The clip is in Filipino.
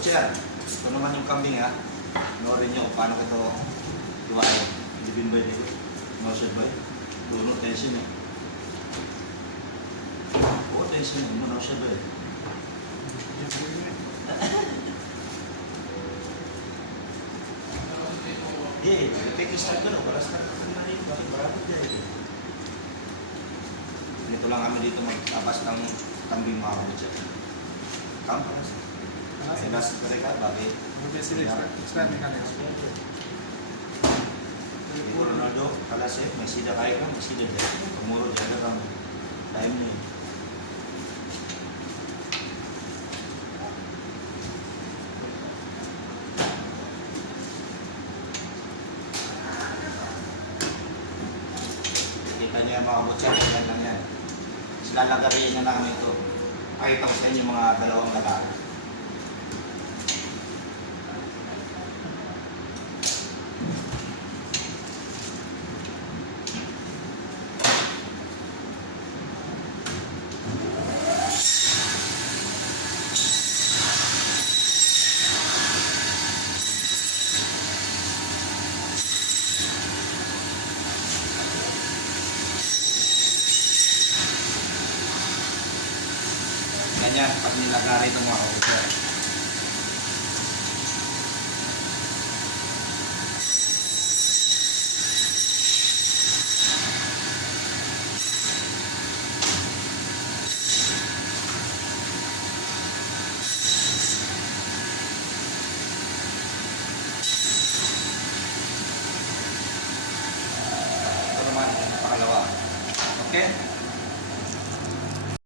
Butcher, ito naman yung kambing ha. Noorin nyo kung paano ko ito iwain. Ilibin ba dito? Notion ba? Duno tension eh. Oo, tension eh. Notion ba eh. Eh, take yung start ko na. Wala start ko na yun. Bakit marami dyan? Dito lang kami dito magtapas ng kambing mga kabutser. Kampas. Ay, nasa mereka, bagay. Ibu Ronaldo, kalas eh, may sida kaya ka, may sida dyan. Pumuro dyan lang ang time niya. Kita niyo yung mga butcher, yan lang yan. Lalagarin na namin ito. Pakita ko sa inyo mga dalawang laga. Ganyan, pag nilagari ng mga order. Ito naman, yung pakalawa. Okay?